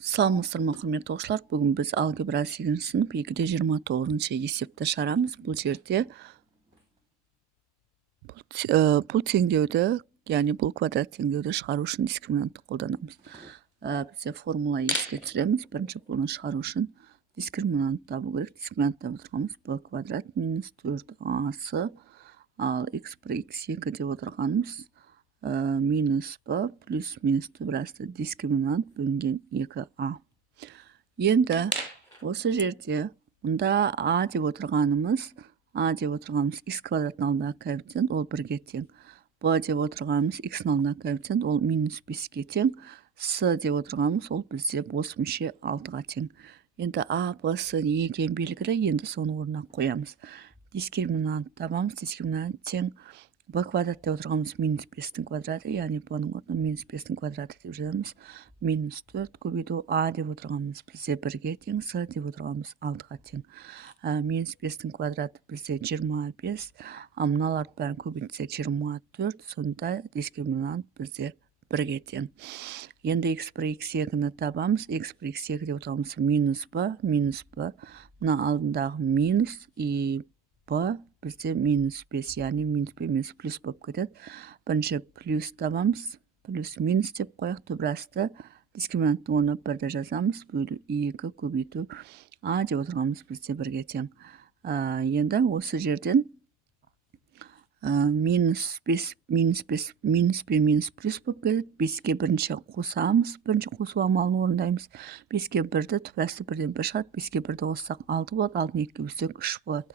Саламатсыздар ма, құрметті оқушылар? Бүгін біз алгебра 8 сынып 2-29 есепті шығарамыз. Бұл жерде бұл теңдеуді, яғни бұл квадрат теңдеуді шығару үшін дискриминантты қолданамыз. Бізде формула еске түсіреміз. Бірінші бұны шығару үшін дискриминант табу керек. Дискриминант табып отырғанымыз b квадрат минус 4ac, ал x1 x2 деп отырғанымыз минус b плюс минус түбірасты дискриминант бөлінген 2a. Енді осы жерде мұнда a деп отырғанымыз x квадраттың алдындағы коэффициент, ол 1-ге тең. b деп отырғанымыз x-ның алдындағы коэффициент, ол минус 5-ге тең. с деп отырғанымыз, ол бізде бос мүше 6-ға тең. Енді a, b, s не екені белгілі, енді соны орнына қоямыз. Дискриминант табамыз. Дискриминант тең b квадрат деп отырғанымыз минус 5-тің квадраты, яғни b-ның орнына минус 5-тің квадраты деп жазамыз. Минус 4 көбейту a деп отырғанымыз бізде 1-ге тең, s деп отырғанымыз 6-ға тең. Минус 5-тің квадраты бізде 25, мыналарды бәрін көбейтсек 24, сонда дискриминант бізде 1-ге тең. Енді x1 x2-ні табамыз. x1 x2 деп отырғанымыз минус b, мына алдындағы минус и b бізде минус 5, яғни минус 5 минус плюс болып кетеді. Бірінші плюс табамыз, плюс минус деп қояқ, түбірасты дискриминанттың орнына 1-ді жазамыз, бөлу 2 көбейту a деп отырғанымыз бізде 1-ге тең. Енді осы жерден минус 5 минус плюс болып кетеді. 5-ке бірінші қосамыз, бірінші қосу амалын орындаймыз. 5-ке 1-ді, түбірасты 1-ден 1 шығады. 5-ке 1-ді қоссақ 6 болады, 6-ны 2-ге бөлсек 3 болады.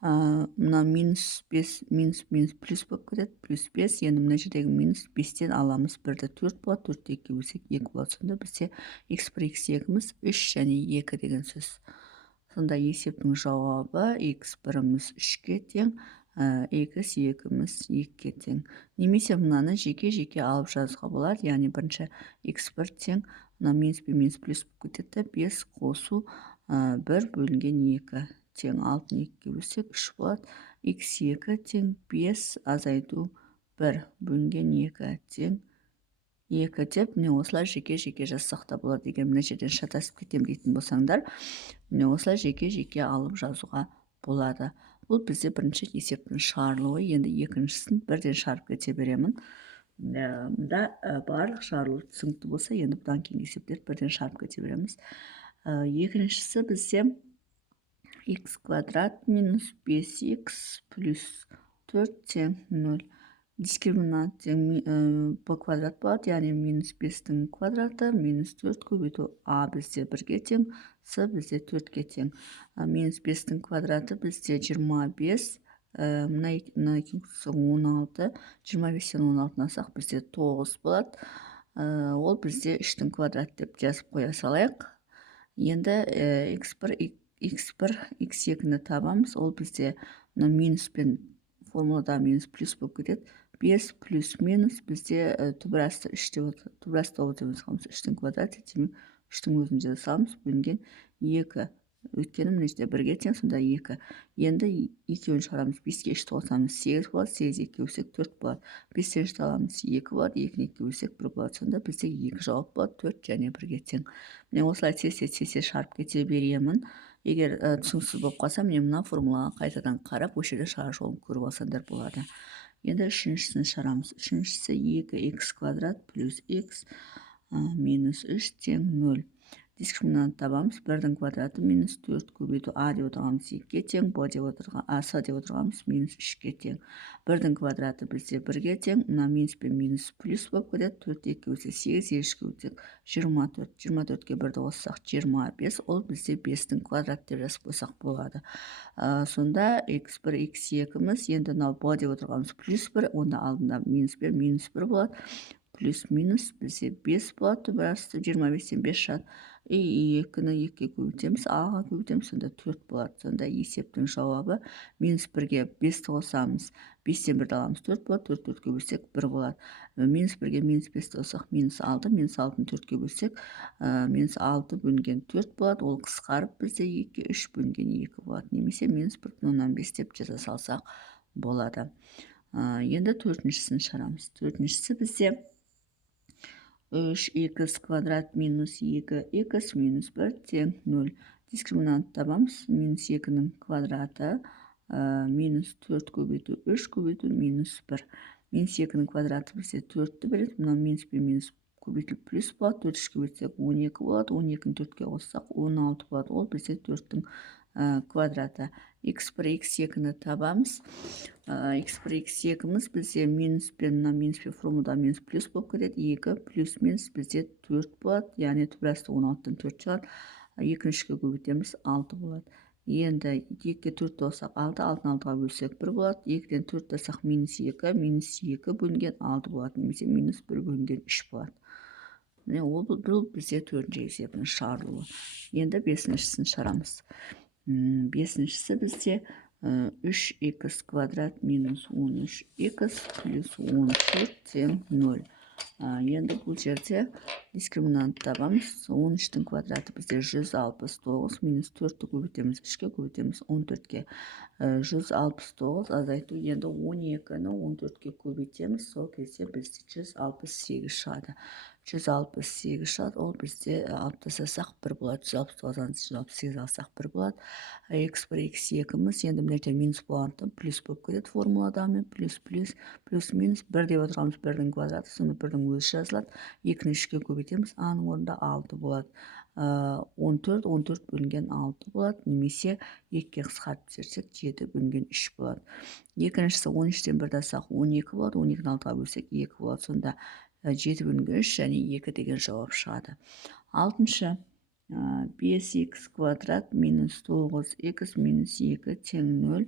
Мына минус 5 минус плюс болып кетеді, плюс 5. Енді мына жердегі минус 5-тен аламыз 1-ді, 4 болады, 4-ді 2-ге бөлсек 2 болады. Сонда бізде x1 x2-міз 3 және 2 деген сөз. Сонда есептің жауабы x1-міз 3-ке тең, x2-міз 2-ге тең. Немесе мынаны жеке-жеке алып жазуға болады. Яғни бірінші x1 тең, мына минус 5 минус плюс болып кетеді. 5 қосу 1 бөлінген 2 тең, 6-ны 2-ге бөлсек 3 болады. x2 тең 5 азайту 1 бөлінген 2 тең 2 деп, міне осылай жеке-жеке жазсақ та болады. Егер мына жерден шатасып кетем дейтін болсаңдар, міне осылай жеке-жеке алып жазуға болады. Бұл бізде бірінші есептің шығарылуы. Енді екіншісін бірден шығарып кете беремін. Мұнда барлық шығарылу түсінікті болса, енді бұдан кейін есептерді бірден шығарып кете береміз. Екіншісі бізде x квадрат минус 5x плюс 4 тең 0. Дискриминант тең b квадрат болады, яғни минус 5-тің квадраты, минус 4 көбейту a бізде 1-ге тең, s бізде 4-ге тең. Минус 5-тің квадраты бізде 25, мына 2 16, 25-тен 16-ны алсақ бізде 9 болады. Ол бізде 3-тің квадраты деп жазып қоя салайық. Енді x1 x2-ні табамыз. Ол бізде минуспен формулада минус плюс болып кетеді. 5 плюс минус бізде түбірасты 3 деп отыр. Түбірасты болып жатқанымыз 3-тің квадраты, демек 3-тің өзін жаза саламыз, бөлінген 2. Өйткені мына жерде 1-ге тең, сонда 2. Енді екеуін шығарамыз. 5-ке 3-ті қосамыз 8 болады, 8-ді 2-ге бөлсек 4 болады. 5-тен 3-ті аламыз 2 болады, 2-ні 2-ге бөлсек 1 болады. Сонда бізде 2 жауап болады, 4 және 1-ге тең. Міне осылай тез шығарып кете беремін. Егер түсініксіз болып қалса, міне мына формулаға қайтадан қарап, осы жерде шығар жолын көріп алсаңдар болады. Енді үшіншісін шығарамыз. Үшіншісі 2x квадрат плюс x минус 3 тең 0. Дискриминант табамыз. 1-дің квадраты минус 4 көбейту a деп отырғанымыз 2-ге тең, s деп отырғанымыз минус 3-ге тең. 1-дің квадраты бізде 1-ге тең, мына минус пен минус плюс болып кетеді. 4-ді 2-ге бөлсек 8, 3-ге бөлсек 24. 24-ге 1-ді қоссақ 25, ол бізде 5-тің квадраты деп жазып қойсақ болады. Сонда x1 x2-міз, енді мынау b деп отырғанымыз плюс 1, онда алдында минус 1 болады. Плюс минус бізде 5 болады, түбірасты 25-тен 5 шығады. 2-ні 2-ге көбейтеміз, a-ға көбейтеміз, сонда 4 болады. Сонда есептің жауабы минус 1-ге 5-ті қосамыз, 5-тен 1-ді аламыз 4 болады, 4-ге бөлсек 1 болады. Минус 1-ге минус 5-ті қоссақ минус 6, минус 6-ны 4-ге бөлсек минус 6 бөлінген 4 болады. Ол қысқарып бізде 2-ге 3 бөлінген 2 болады. Немесе минус 1,5 деп жаза салсақ болады. Енді төртіншісін шығарамыз. Төртіншісі бізде 3x квадрат минус 2x минус 1 тең 0. Дискриминант табамыз. Минус 2-нің квадраты минус 4 көбейту 3 көбейту минус 1. Минус 2-нің квадраты бізде 4-ті береді. Мына минус 1 минус көбейтіліп плюс болады. 4 3-ке бөлсек 12 болады. 12-ні 4-ке қоссақ 16 болады. Ол бізде 4-тің квадраты. x1 x2-ні табамыз. x1 x2-міз бізде минус пен минус пен формулада минус плюс болып кетеді. 2 плюс минус бізде 4 болады. Яғни түбірасты 16-тан 4 шығады. 2-ні 3-ке көбейтеміз 6 болады. Енді 2-ге 4 қоссақ 6, 6-ны 6-ға бөлсек 1 болады. 2-ден 4 тастасақ минус 2, минус 2 бөлінген 6 болады. Немесе минус 1 бөлінген 3 болады. Бұл бізде 4-ші есебінің шығарылуы. Енді 5-шісін шығарамыз. 5-шісі бізде 3x квадрат минус 13x плюс 14 тең 0. Енді бұл жерде дискриминант табамыз. 13-тің квадраты бізде 169, минус 4-ті көбейтеміз 3-ке, көбейтеміз 14-ке. 169 азайту, енді 12-ні 14-ке көбейтеміз. Сол кезде бізде 168 шығады. 168 шығады, ол бізде 60 тастасақ 1 болады. 169-дан 168 алсақ 1 болады. x1 x2-міз енді мына минус болғандықтан плюс болып кетеді формуладамен. Плюс минус 1 деп отырғанымыз 1-дің квадраты, сонда 1-дің өзі жазылады. 2-ні 3-ке көбейтеміз, а-ның орнында 6 болады. 14 бөлінген 6 болады. Немесе 2-ге қысқартып жіберсек 7 бөлінген 3 болады. Екіншісі 13-тен 1 тастасақ 12 болады. 12-ні 6-ға бөлсек 2 болады. Сонда 7 бөлінген 3 және 2 деген жауап шығады. 6-шы 5x квадрат минус 9x минус 2 тең 0.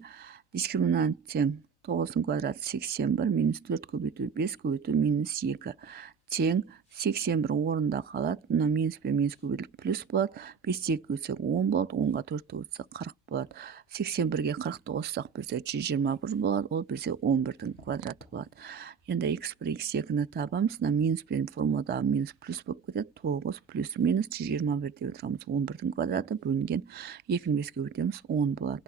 Дискриминант тең 9-ның квадраты 81, минус 4 көбейту 5 көбейту минус 2 тең 81 орында қалады. Мына минус пен минус көбейтіліп плюс болады. 5-те 2 көбейтсек 10 болады. 10-ға 4-ті қоссақ 40 болады. 81-ге 40-ті қоссақ бізде 121 болады. Ол бізде 11-дің квадраты болады. Енді x1 x2-ні табамыз. Мына минус пен формулада минус плюс болып кетеді. 9 плюс минус 121 деп отырғанымыз 11-дің квадраты бөлінген 2-ні 5-ке көбейтеміз 10 болады.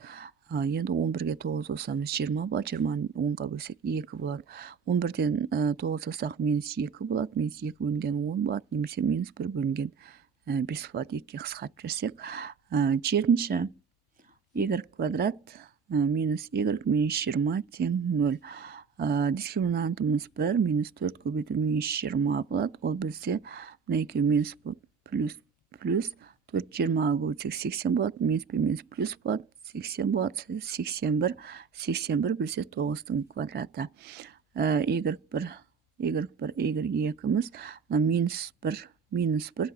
Енді 11-ге 9 қоссамыз 20 болады. 20-ны 10-ға бөлсек 2 болады. 11-ден 9 қоссақ минус 2 болады. Минус 2 бөлінген 10 болады. Немесе минус 1 бөлінген 5 болады. 2-ге қысқартып жіберсек. 7-ші y квадрат минус y минус 20 тең 0. Дискриминантымыз 1, минус 4 көбейту минус 20 болады. Ол бізде мына екеуі минус плюс 4 20-ға көбейтсек 80 болады. Минус пен минус плюс болады. 80 болады. 81 бізде 9-тың квадраты. y1 y2-міз минус 1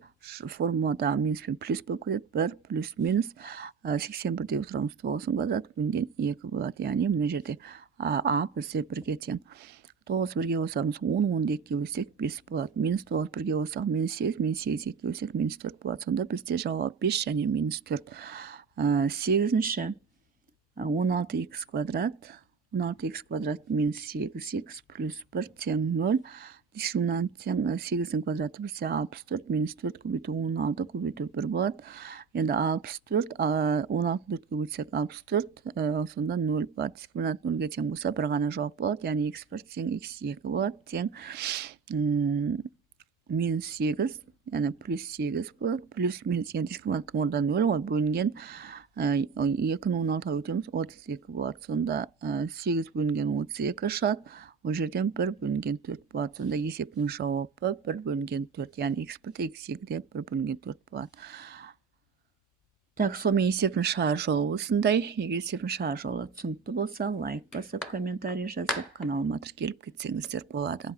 формулада минус пен плюс болып кетеді. 1 плюс минус 81 деп отырғанымыз 9-ның квадраты бөлінген 2 болады. Яғни мына жерде а бізде 1-ге тең. 9 1-ге қосамыз 10, 10-ды 2-ге бөлсек 5 болады. Минус 9 1-ге қоссақ минус 8, минус 8 2-ге бөлсек минус 4 болады. Сонда бізде жауап 5 және минус 4. 8-ші 16x квадрат. 16x квадрат минус 8x плюс 1 тең 0. Дискриминант тең 8-дің квадраты бізде 64, минус 4 көбейту 16 көбейту 1 болады. Енді 64, 16-ны 4-ке бөлсек 64, сонда 0 болады. Дискриминант 0-ге тең болса, бір ғана жауап болады. Яғни x1 тең x2 болады. Тең минус 8, яғни плюс 8 болады. Плюс минус, яғни дискриминанттың орнында 0 ғой, бөлінген 2-ні 16-ға өтеміз 32 болады. Сонда 8 бөлінген 32 шығады. Ол жерден 1 бөлінген 4 болады. Сонда есептің жауабы 1 бөлінген 4. Яғни x1-де x2-де 1 бөлінген 4 болады. Так, сонымен есептің шығар жолы осындай. Егер есептің шығар жолы түсінікті болса, лайк басып, комментарий жазып, каналыма тіркеліп кетсеңіздер болады.